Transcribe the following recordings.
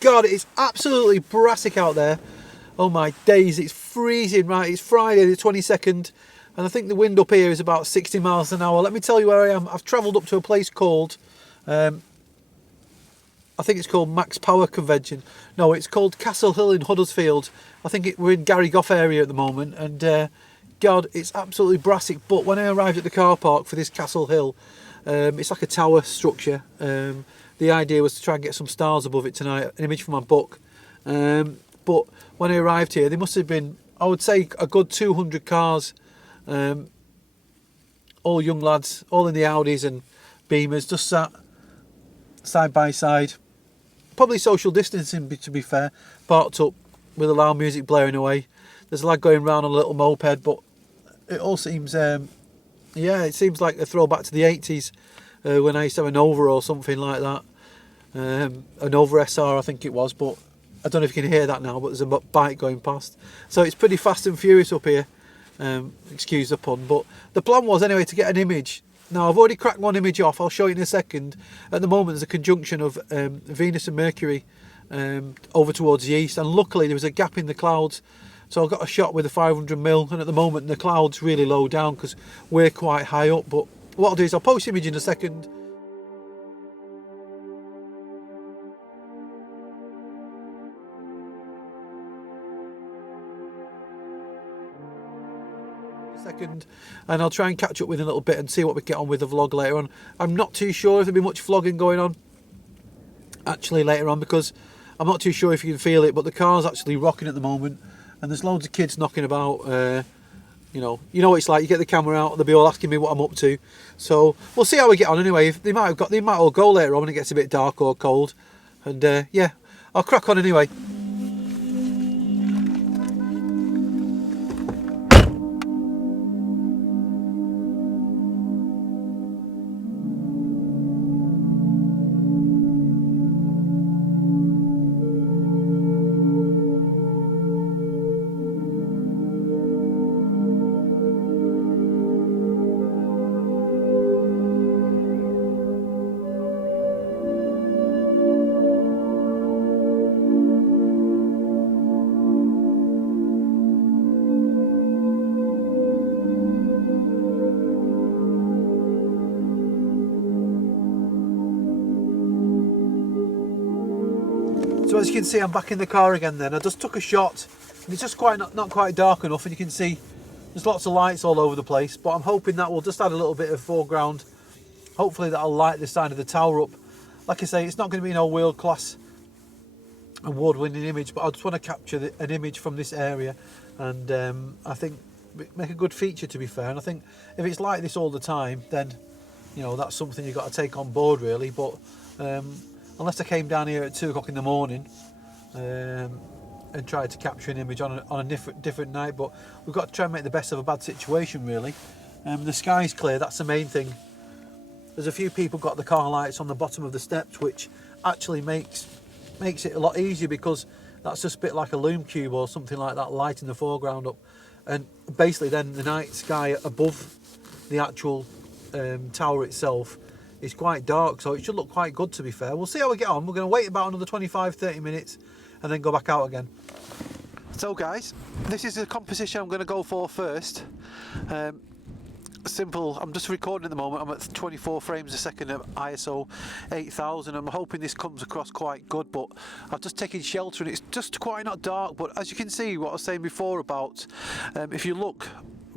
God, it's absolutely brassic out there. Oh my days, it's freezing, right? It's Friday the 22nd, and I think the wind up here is about 60 miles an hour. Let me tell you where I am. I've travelled up to a place called, I think it's called Max Power Convention. No, it's called Castlehill in Huddersfield. I think we're in Gary Gough area at the moment, and God, it's absolutely brassic. But when I arrived at the car park for this Castlehill, it's like a tower structure. The idea was to try and get some stars above it tonight, an image from my book. But when I arrived here, there must have been, I would say, a good 200 cars, all young lads, all in the Audis and Beamers, just sat side by side. Probably social distancing, to be fair, parked up with the loud music blaring away. There's a lad going round on a little moped, but it all seems, it seems like a throwback to the 80s when I used to have a Nova or something like that. A Nova SR, I think it was, but I don't know if you can hear that now, but there's a bike going past. So it's pretty fast and furious up here, excuse the pun. But the plan was anyway to get an image. Now I've already cracked one image off, I'll show you in a second. At the moment there's a conjunction of Venus and Mercury over towards the east, and luckily there was a gap in the clouds. So I got a shot with a 500mm, and at the moment the cloud's really low down because we're quite high up. But what I'll do is I'll post the image in a second. And I'll try and catch up with a little bit and see what we get on with the vlog later on. I'm not too sure if there'll be much vlogging going on actually later on, because I'm not too sure if you can feel it, but the car's actually rocking at the moment, and there's loads of kids knocking about. You know what it's like. You get the camera out, they'll be all asking me what I'm up to. So we'll see how we get on anyway. They might all go later on when it gets a bit dark or cold, and yeah, I'll crack on anyway. So as you can see, I'm back in the car again then. I just took a shot, and it's just not quite dark enough, and you can see there's lots of lights all over the place, but I'm hoping that will just add a little bit of foreground. Hopefully that'll light the side of the tower up. Like I say, it's not going to be no world-class award-winning image, but I just want to capture an image from this area, and I think make a good feature, to be fair. And I think if it's like this all the time, then that's something you've got to take on board really. But unless I came down here at 2 o'clock in the morning and tried to capture an image on a different night, but we've got to try and make the best of a bad situation really. The sky's clear, that's the main thing. There's a few people got the car lights on the bottom of the steps, which actually makes it a lot easier, because that's just a bit like a loom cube or something like that, lighting the foreground up, and basically then the night sky above the actual tower itself is quite dark, so it should look quite good, to be fair. We'll see how we get on. We're going to wait about another 25-30 minutes and then go back out again. So guys, this is the composition I'm going to go for first. Simple. I'm just recording at the moment. I'm at 24 frames a second at ISO 8000. I'm hoping this comes across quite good, but I've just taken shelter and it's just quite not dark. But as you can see, what I was saying before about if you look,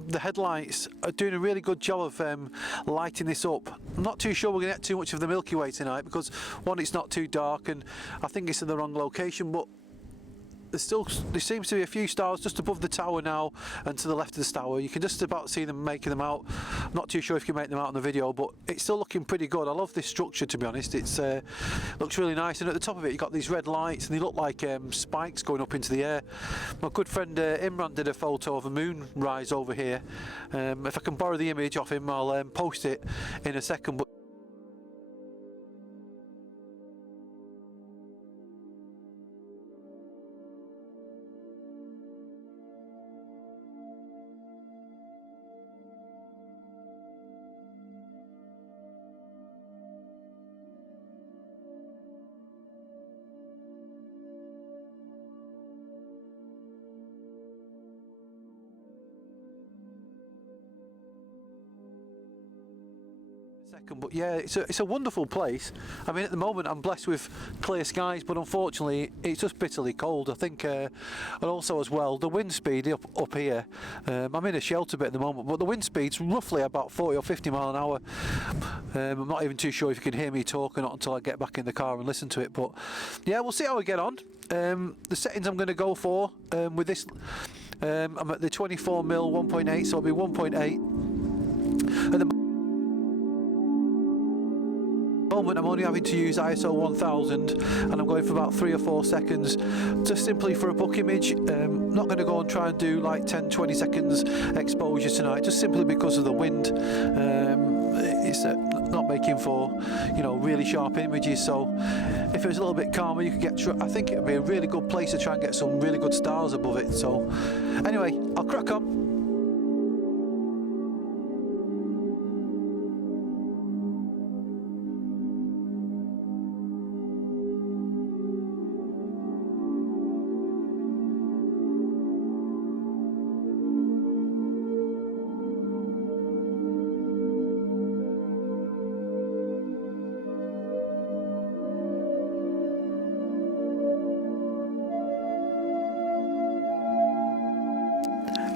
the headlights are doing a really good job of lighting this up. I'm not too sure we're going to get too much of the Milky Way tonight, because one, it's not too dark, and I think it's in the wrong location, but there seems to be a few stars just above the tower now and to the left of the tower. You can just about see them making them out. I'm not too sure if you can make them out in the video, but it's still looking pretty good. I love this structure, to be honest. It's looks really nice, and at the top of it you've got these red lights, and they look like spikes going up into the air. My good friend Imran did a photo of a moonrise over here. If I can borrow the image off him, I'll post it in a second. But second, but yeah, it's a wonderful place. I mean, at the moment I'm blessed with clear skies, but unfortunately it's just bitterly cold. I think, and also as well, the wind speed up here. I'm in a shelter bit at the moment, but the wind speed's roughly about 40 or 50 mile an hour. I'm not even too sure if you can hear me talk or not until I get back in the car and listen to it. But yeah, we'll see how we get on. The settings I'm going to go for with this, I'm at the 24mm 1.8, so it'll be 1.8. At the moment I'm only having to use ISO 1000 and I'm going for about 3 or 4 seconds just simply for a book image. Not going to go and try and do like 10-20 seconds exposure tonight, just simply because of the wind. It's not making for, you know, really sharp images. So if it was a little bit calmer, you could get, I think it would be a really good place to try and get some really good stars above it. So anyway, I'll crack on.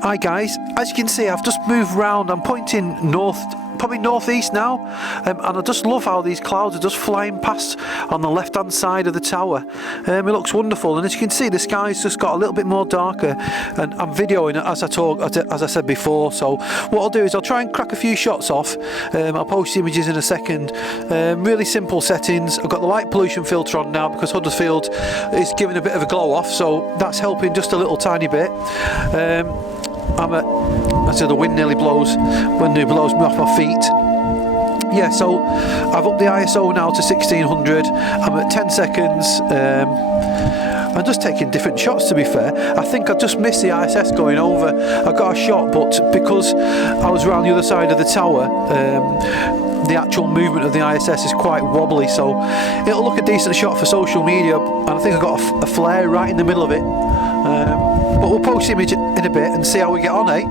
Hi guys, as you can see I've just moved round. I'm pointing north, probably northeast now, and I just love how these clouds are just flying past on the left hand side of the tower. It looks wonderful, and as you can see the sky's just got a little bit more darker, and I'm videoing it as I talk, as I said before. So what I'll do is I'll try and crack a few shots off. I'll post images in a second. Really simple settings. I've got the light pollution filter on now because Huddersfield is giving a bit of a glow off, so that's helping just a little tiny bit. I said the wind nearly blows, when it blows me off my feet. Yeah, so I've upped the ISO now to 1600. I'm at 10 seconds. I'm just taking different shots, to be fair. I think I just missed the ISS going over. I got a shot, but because I was around the other side of the tower, the actual movement of the ISS is quite wobbly, so it'll look a decent shot for social media, and I think I've got a flare right in the middle of it. But we'll post the image in a bit and see how we get on, eh?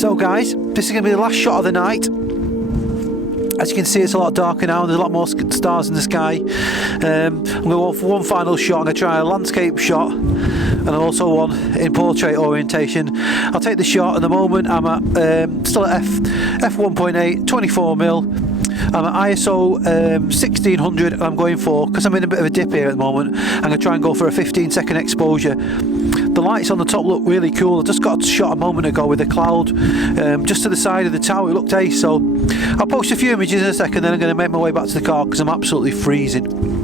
So guys, this is going to be the last shot of the night. As you can see, it's a lot darker now, and there's a lot more stars in the sky. I'm going to go for one final shot. I'm going to try a landscape shot, and also one in portrait orientation. I'll take the shot. At the moment, I'm at still at f1.8, 24mm. I'm at ISO 1600, and I'm going for, because I'm in a bit of a dip here at the moment, I'm going to try and go for a 15-second exposure. The lights on the top look really cool. I just got a shot a moment ago with a cloud just to the side of the tower. It looked ace, so I'll post a few images in a second, then I'm going to make my way back to the car because I'm absolutely freezing.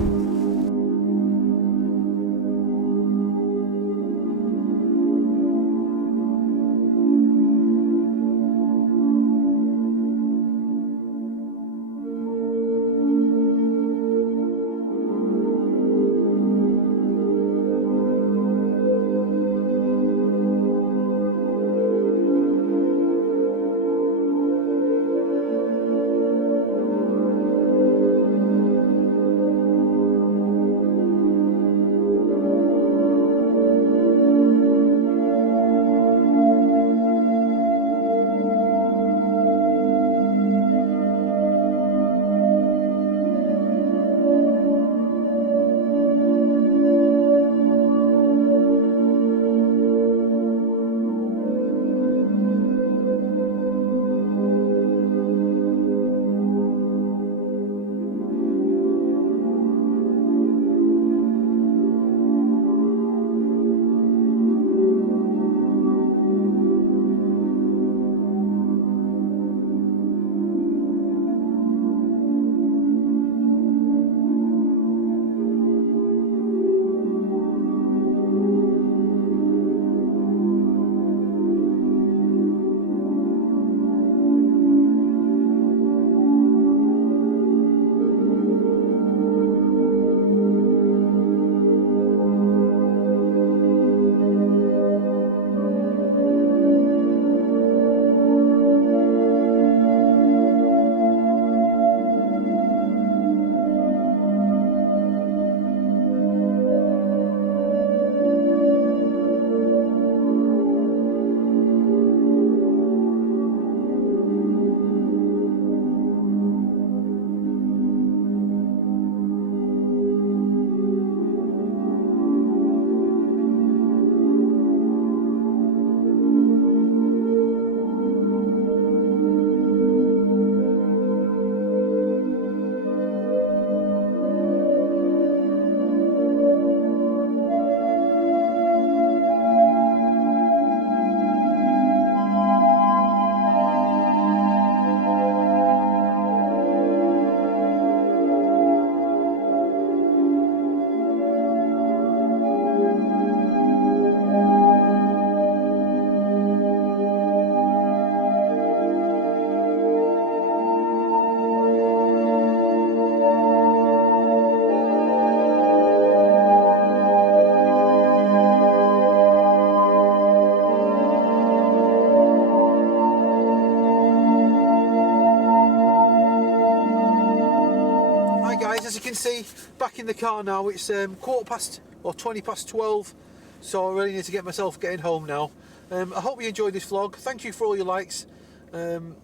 As you can see, back in the car now. It's 12:15, so I really need to get myself getting home now. I hope you enjoyed this vlog. Thank you for all your likes in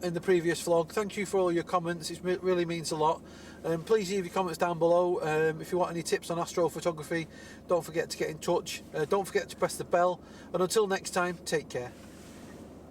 the previous vlog. Thank you for all your comments. It really means a lot. Please leave your comments down below. If you want any tips on astrophotography, don't forget to get in touch. Don't forget to press the bell, and until next time, take care.